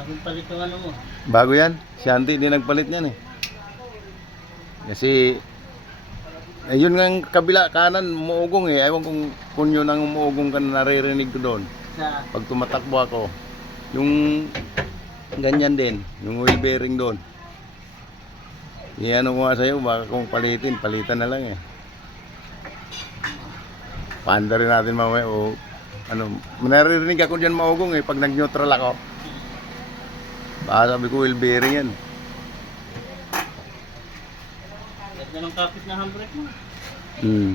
Bagong palit yung ano mo. Bago yan. Si Auntie di nagpalit niyan eh. Kasi ayun nga ang kabila kanan umuugong eh. Ewan kung yun ang umuugong ka na naririnig ko doon. Sa Pag tumatakbo ako. Yung ganyan din. Yung wheel bearing doon. Iyan ko nga sa'yo. Baka kung palitin na lang eh. Paanda rin natin mamaya o ano. Naririnig ako dyan maugong eh. Pag nag-neutral ako. Baka sabi ko wheel bearing yan. ganda ng kapit na handbrake mo. Hmm.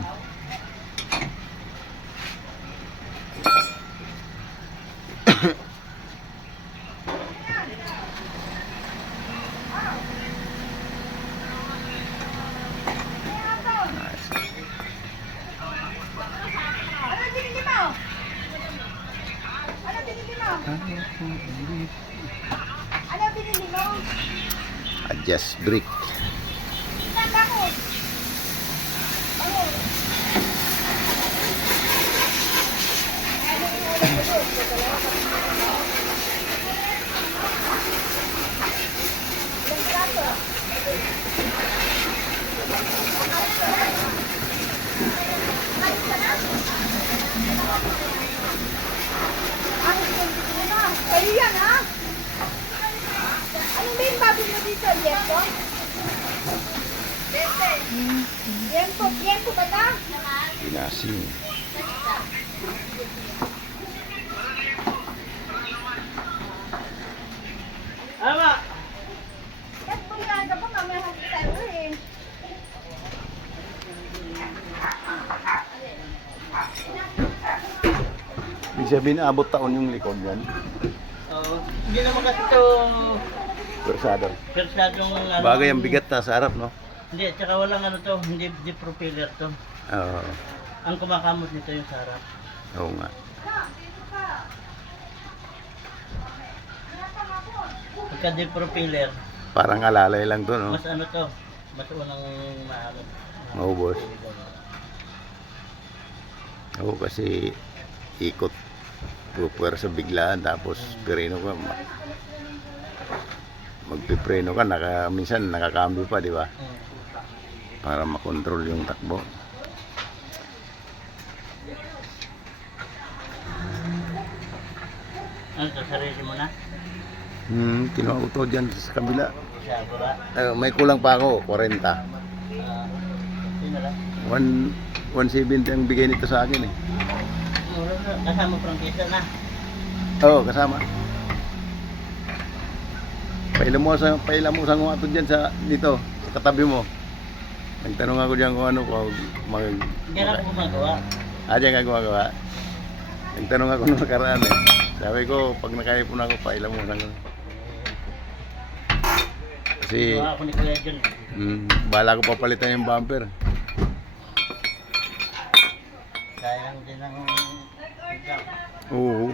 Ano binili mo? Adjust brake. Saan bakit? Kayo yan, ha? Ano ba yung babi mo dito? Yempo? Yempo ba na? Pinasing. Ama! Ba't bumiyaga pa? Mamaya hanggang tayo eh. Ibig sabihin abot taon yung likod yan. Oo. Hindi naman kasi ito Persado. persyadong ano. Bagay ang bigat na sa harap, no? Hindi, tsaka walang ano to. Hindi propeller to. Oo. Ang kumakamot nito yung sa harap. Oo nga. Pagka di propeller, Parang alalay lang to, no? mas ano to. Mas unang maano. Maubos. Oo, kasi ikot. Pupuwersa biglaan tapos pireno ka. Magpipreno ka, minsan nakakambyo pa, di ba? Para makontrol yung takbo. Ano to, sarili mo na? Kinuha ko to dyan sa kabila. Sa agura? May kulang pa ako, 40. Sino lang? 170 ang bigay nito sa akin eh. Mura na. Kasama prangkisa na. Oo, kasama. Pailamusan ko ato dyan sa dito, sa katabi mo. Nagtanong ako dyan kung ano ko Diyan ako gumagawa. Dyan ka gumagawa. Nagtanong ako nung nakaraan eh. Sabi ko, pag nakaipon ako, pailamusan ko. Kasi, Gawa ako ni Kuya John. bala ko papalitan yung bumper. Sayang din ang exam. Oo.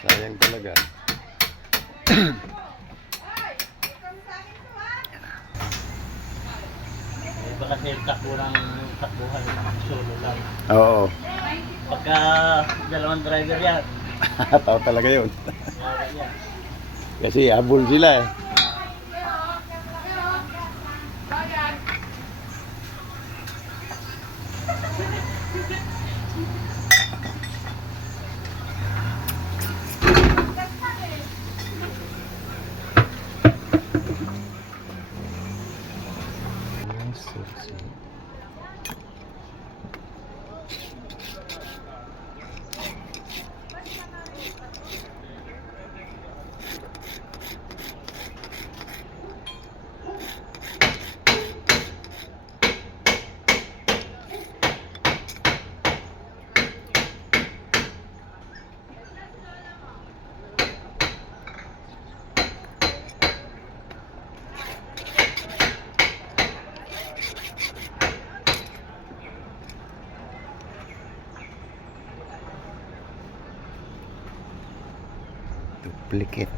Sayang talaga. Iba kasi yung takbuhan solo lang. Oo. Pagka dalawang driver yan, Tao talaga yun. okay yan. Kasi habol sila eh. Duplicate.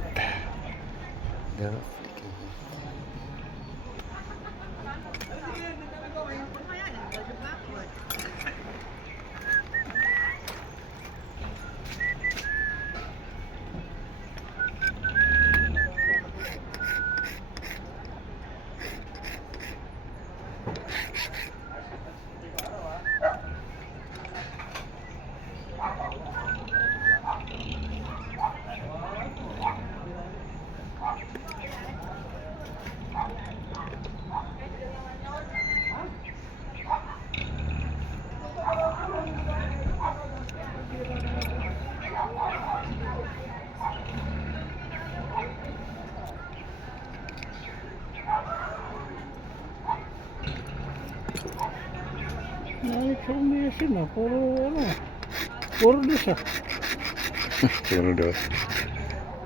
Nalit sa kombinasyon ah. Puro ano. Puro dos ah. Puro dos.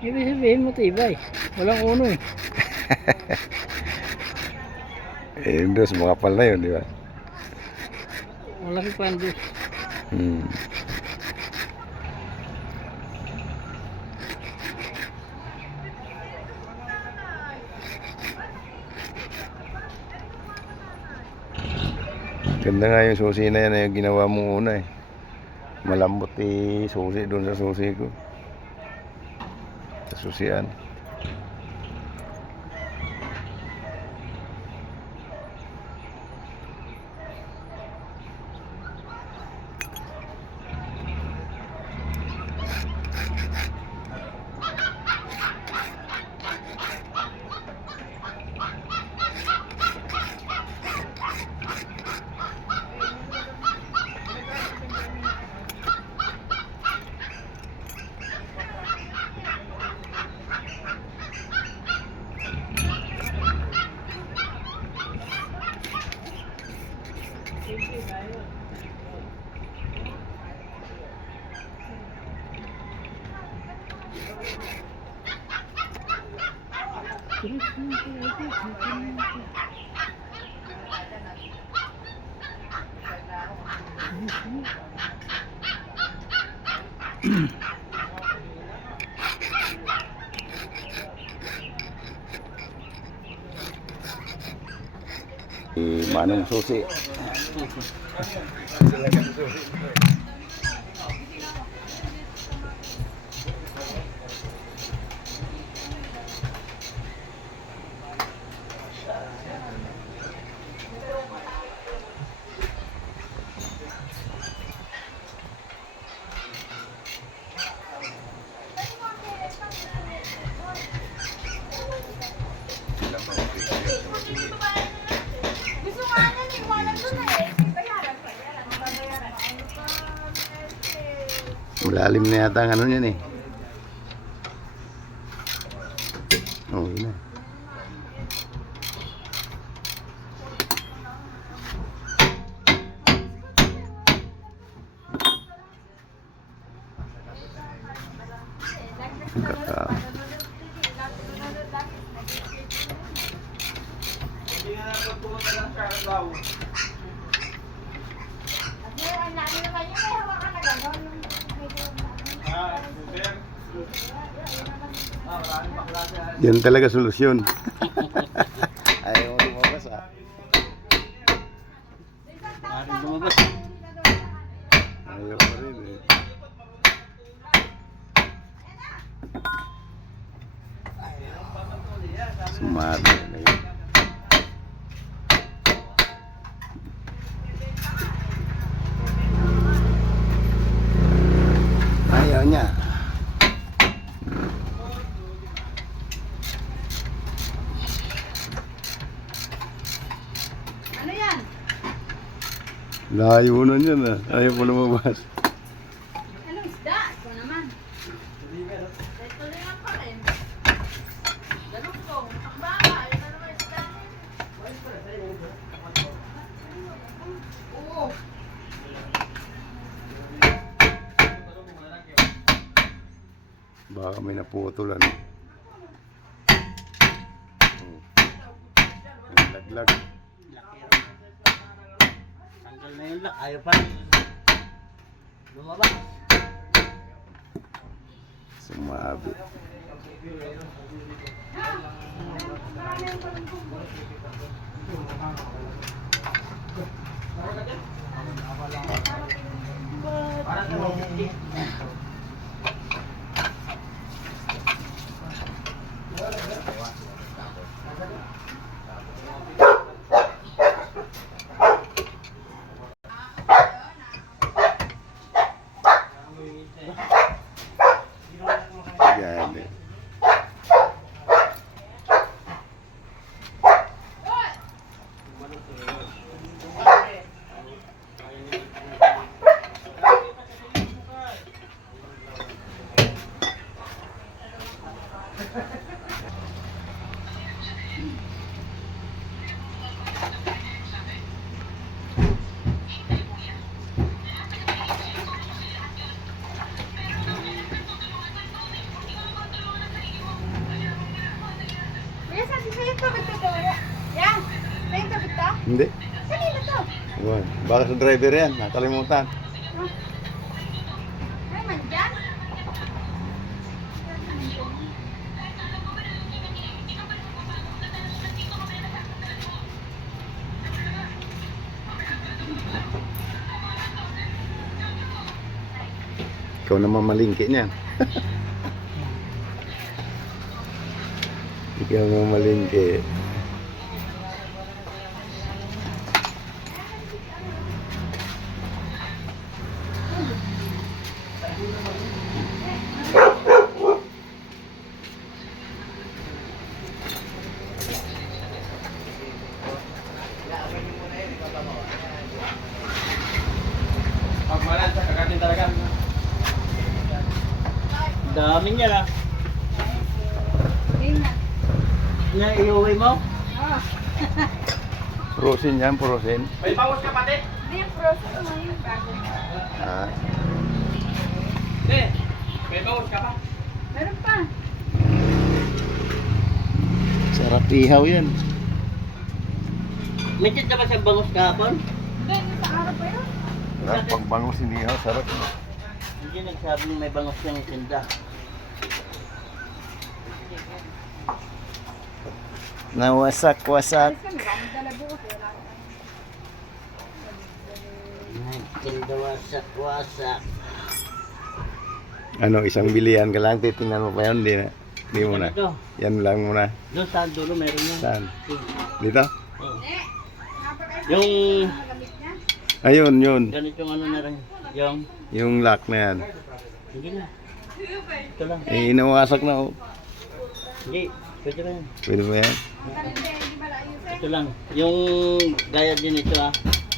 Ibig sabihin matibay. Walang uno eh. Yung dos, makapal na yun, di ba? Malaki pa ang dos. Hmm. Ganda nga yung susi na yan, yung ginawa mo una eh. Malambot susi doon sa susi ko. Sa susian. Manong susi. Gusto nga niya, iwanan ko na eh. Bayaran. Malalim na yata ang ano yan eh. Oh, yun na. Ang laki naman yun, may hawakan na gano'n. Yan talaga solusyon. Ayaw mo lumabas ah. Ayaw pa rin eh. Sumari na yun. Ayaw niya. Ano yan? Layo na niyan ah. Ayaw pa lumabas. Anong isda? Ito naman. Ito lang pa rin. Galugkong. Ang baka. Ito naman isda. Oo. Baka may naputulan. Oh. May laglag. Tanggal na yun lang. Ayaw pa rin. Lumabas. Sumabi. Yan eh. Hindi. Kanina to. Yun. Baka sa driver yan, nakalimutan. Ay, man dyan. Ikaw naman malingki niyan. Ikaw naman malingki. Pagmalan sa kagatin talaga. Daming yan ah. Tingnan. Na iuwi mo? Ah. Prosin yan, prosin. May bawas ka pati? Hindi, process mo yung bago. Ah. Hindi. May bawas ka pa? Meron pa. Sarap ihaw yan. May tit na ba sa bangus kahapon? Hindi, sa araw pa yun. Sarap pagbangos inihaw, sarap. Hindi nagsabing may bangus yung tinda. Nawasak-wasak. Alis kami, kami dala bukas. Wala ka. Tinda wasak-wasak. Ano, isang bilihan ka lang, titingnan mo pa yun, di na. Di mo na. Ito. Yan lang muna. Doon sa dulo meron yan. Saan? Dito? Oo. Eh, napakain Yung na gamit niya. Ayun, yun. ganitong ano na rin. Yung Yung lock na yan. hindi na. Ito lang. Eh, inawasak na oh. Hindi. Pwede na yan. Pwede ba yan? Hindi malayo sir. Ito lang. Yung gaya din ito ah.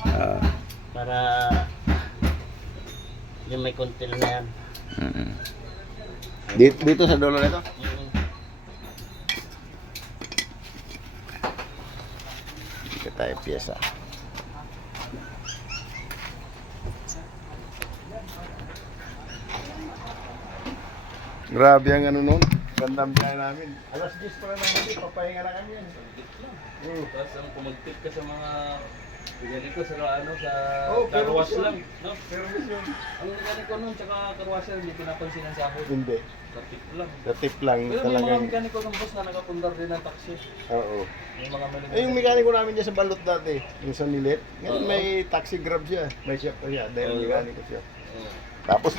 Ah. Para yung may kontil na yan. Dito sa dulo nito? Mm. Dito tayo piyesa. Grabe ang ano nun. Bandam tayo namin. Alas 10 pa lang namin. Papahinga na kami yan. Tapos ang pumagtip ka sa mga pinili ko sa ano sa pero karwas yun. lang, no? Pero miss yun. Ang pinili ko nun tsaka karwasel hindi pinapansin ang sahod. Hindi. Sa tip lang. Sa tip lang Pero may mga talagang. mekaniko ng bus na nakapundar din ng taxi. Oo. May mga mali. Ay, yung mekaniko namin dyan sa Balot dati. Yung sa Nilet. Ngayon may taxi grab siya. May shop pa siya. Dahil Oo. mekaniko siya. Tapos,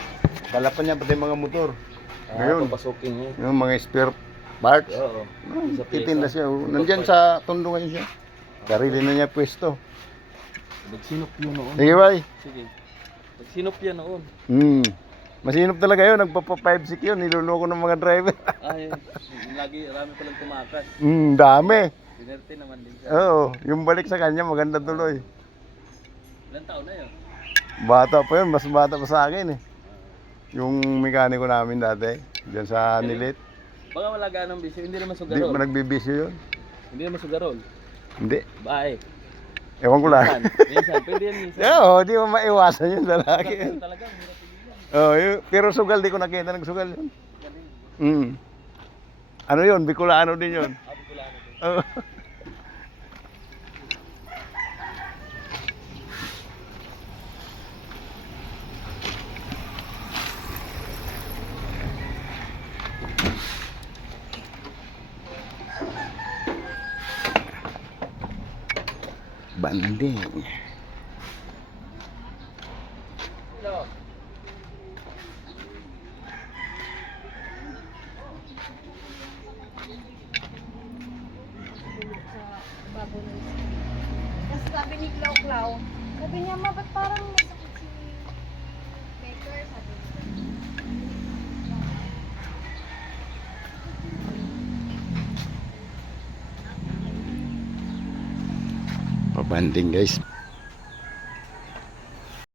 kalapan niya pati mga motor. Ngayon, papasukin niya. yung mga spare parts. Oo. Sa Titinda pyesa. siya. Oh. Nandyan sa Tondo ngayon siya. Sarili na niya pwesto. Nagsinop yun noon. Sige, bye. Sige. Nagsinop yan noon. Masinop talaga yun. Nagpapa-5-6 yun. Niloloko ng mga driver. Ay, lagi rami palang tumakas. Dami. Binerte naman din siya. Oo. Yung balik sa kanya, maganda tuloy. Ilan taon na yun? Bata pa yun. Mas bata pa sa akin eh. Yung mekaniko namin dati. Diyan sa Nilit. Baka wala ganang bisyo, hindi naman Hindi sugarol. mo nagbibisyo yun. Hindi naman sugarol. Hindi. Bae. Ewan ko lang. Minsan, pwede yan minsan. Oo, di mo maiwasan yun sa laki. Sugar talaga, ang hirap pigilan. Oo, pero sugal, di ko nakita nagsugal yun. Galing. Ano yun? Bicolano din yun. Abi ko lang ito. Oo. Banding. Kasi sabi ni Klaw, sabi niya, ma, ba't parang may sakit si Baker? Sabi niya. Pabanding guys.